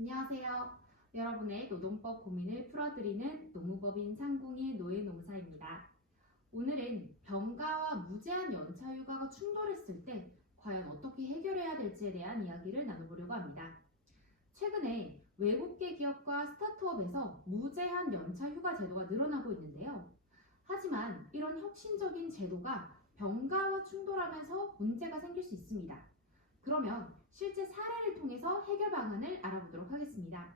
안녕하세요. 여러분의 노동법 고민을 풀어드리는 노무법인 상공의 노예노무사입니다. 오늘은 병가와 무제한 연차 휴가가 충돌했을 때 과연 어떻게 해결해야 될지에 대한 이야기를 나눠보려고 합니다. 최근에 외국계 기업과 스타트업에서 무제한 연차 휴가 제도가 늘어나고 있는데요. 하지만 이런 혁신적인 제도가 병가와 충돌하면서 문제가 생길 수 있습니다. 그러면 실제 사례를 통해서 해결 방안을 알아보도록 하겠습니다.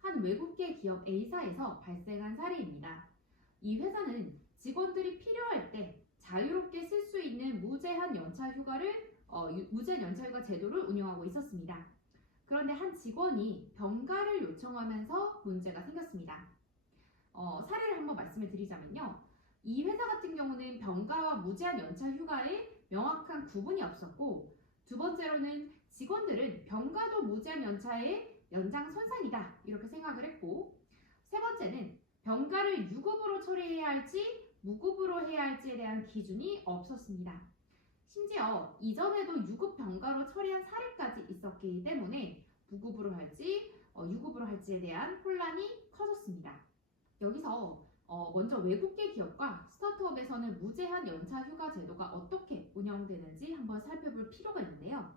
한 외국계 기업 A사에서 발생한 사례입니다. 이 회사는 직원들이 필요할 때 자유롭게 쓸 수 있는 무제한 연차 휴가 제도를 운영하고 있었습니다. 그런데 한 직원이 병가를 요청하면서 문제가 생겼습니다. 사례를 한번 말씀을 드리자면요. 이 회사 같은 경우는 병가와 무제한 연차 휴가에 명확한 구분이 없었고, 두 번째로는 직원들은 병가도 무제한 연차의 연장선상이다 이렇게 생각을 했고, 세 번째는 병가를 유급으로 처리해야 할지 무급으로 해야 할지에 대한 기준이 없었습니다. 심지어 이전에도 유급 병가로 처리한 사례까지 있었기 때문에 무급으로 할지 유급으로 할지에 대한 혼란이 커졌습니다. 여기서 먼저 외국계 기업과 스타트업에서는 무제한 연차 휴가 제도가 어떻게 운영되는지 한번 살펴볼 필요가 있는데요.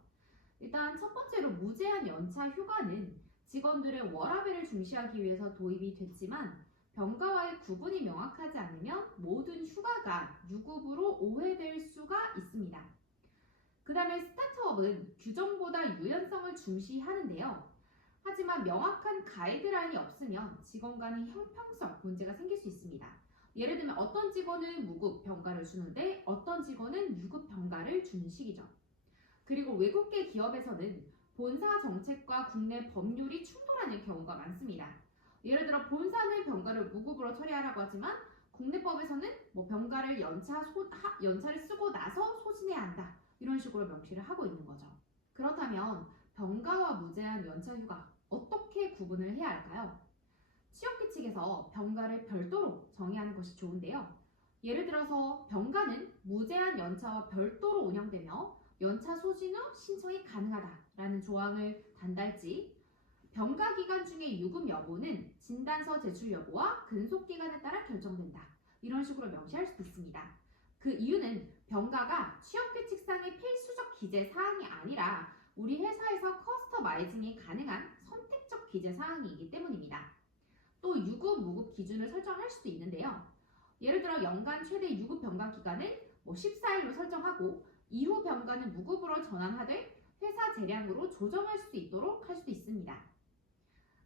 일단 첫 번째로 무제한 연차 휴가는 직원들의 워라밸을 중시하기 위해서 도입이 됐지만, 병가와의 구분이 명확하지 않으면 모든 휴가가 유급으로 오해될 수가 있습니다. 그 다음에 스타트업은 규정보다 유연성을 중시하는데요. 하지만 명확한 가이드라인이 없으면 직원 간의 형평성 문제가 생길 수 있습니다. 예를 들면 어떤 직원은 무급 병가를 주는데 어떤 직원은 유급 병가를 주는 식이죠. 그리고 외국계 기업에서는 본사 정책과 국내 법률이 충돌하는 경우가 많습니다. 예를 들어 본사는 병가를 무급으로 처리하라고 하지만 국내법에서는 병가를 연차를 쓰고 나서 소진해야 한다 이런 식으로 명시를 하고 있는 거죠. 그렇다면 병가와 무제한 연차 휴가 어떻게 구분을 해야 할까요? 취업규 측에서 병가를 별도로 정의하는 것이 좋은데요. 예를 들어서 병가는 무제한 연차와 별도로 운영되며 연차 소진 후 신청이 가능하다라는 조항을 단달지, 병가 기간 중에 유급 여부는 진단서 제출 여부와 근속 기간에 따라 결정된다 이런 식으로 명시할 수도 있습니다. 그 이유는 병가가 취업규칙상의 필수적 기재 사항이 아니라 우리 회사에서 커스터마이징이 가능한 선택적 기재 사항이기 때문입니다. 또 유급, 무급 기준을 설정할 수도 있는데요. 예를 들어 연간 최대 유급 병가 기간을 14일로 설정하고 이후 병가는 무급으로 전환하되 회사 재량으로 조정할 수 있도록 할 수도 있습니다.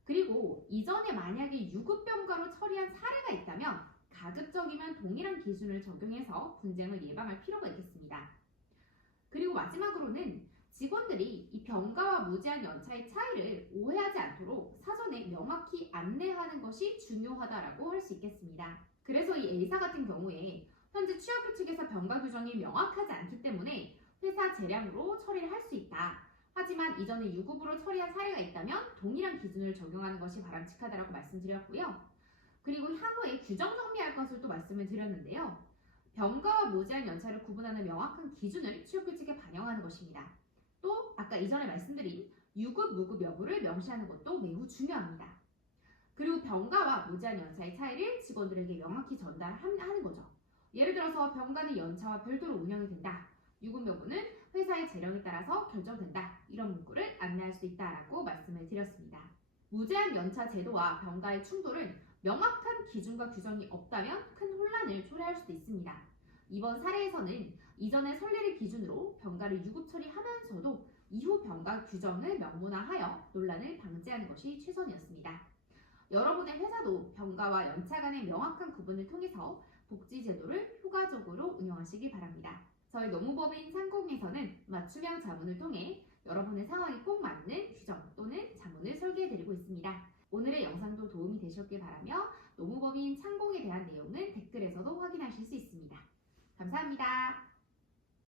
그리고 이전에 만약에 유급 병가로 처리한 사례가 있다면 가급적이면 동일한 기준을 적용해서 분쟁을 예방할 필요가 있겠습니다. 그리고 마지막으로는 직원들이 이 병가와 무제한 연차의 차이를 오해하지 않도록 사전에 명확히 안내하는 것이 중요하다고 할 수 있겠습니다. 그래서 이 A사 같은 경우에 현재 취업규칙에서 병가 규정이 명확하지 않기 때문에 회사 재량으로 처리를 할 수 있다. 하지만 이전에 유급으로 처리한 사례가 있다면 동일한 기준을 적용하는 것이 바람직하다고 말씀드렸고요. 그리고 향후에 규정 정비할 것을 또 말씀을 드렸는데요. 병가와 무제한 연차를 구분하는 명확한 기준을 취업규칙에 반영하는 것입니다. 또 아까 이전에 말씀드린 유급, 무급 여부를 명시하는 것도 매우 중요합니다. 그리고 병가와 무제한 연차의 차이를 직원들에게 명확히 전달하는 거죠. 예를 들어서 병가는 연차와 별도로 운영이 된다. 유급 여부는 회사의 재량에 따라서 결정된다. 이런 문구를 안내할 수 있다라고 말씀을 드렸습니다. 무제한 연차 제도와 병가의 충돌은 명확한 기준과 규정이 없다면 큰 혼란을 초래할 수도 있습니다. 이번 사례에서는 이전의 선례를 기준으로 병가를 유급 처리하면서도 이후 병가 규정을 명문화하여 논란을 방지하는 것이 최선이었습니다. 여러분의 회사도 병가와 연차 간의 명확한 구분을 통해서 복지 제도를 효과적으로 운영하시기 바랍니다. 저희 노무법인 상공에서는 맞춤형 자문을 통해 여러분의 상황에 꼭 맞는 규정 또는 자문을 설계해드리고 있습니다. 오늘의 영상도 도움이 되셨길 바라며 노무법인 상공에 대한 내용은 댓글에서도 확인하실 수 있습니다. 감사합니다.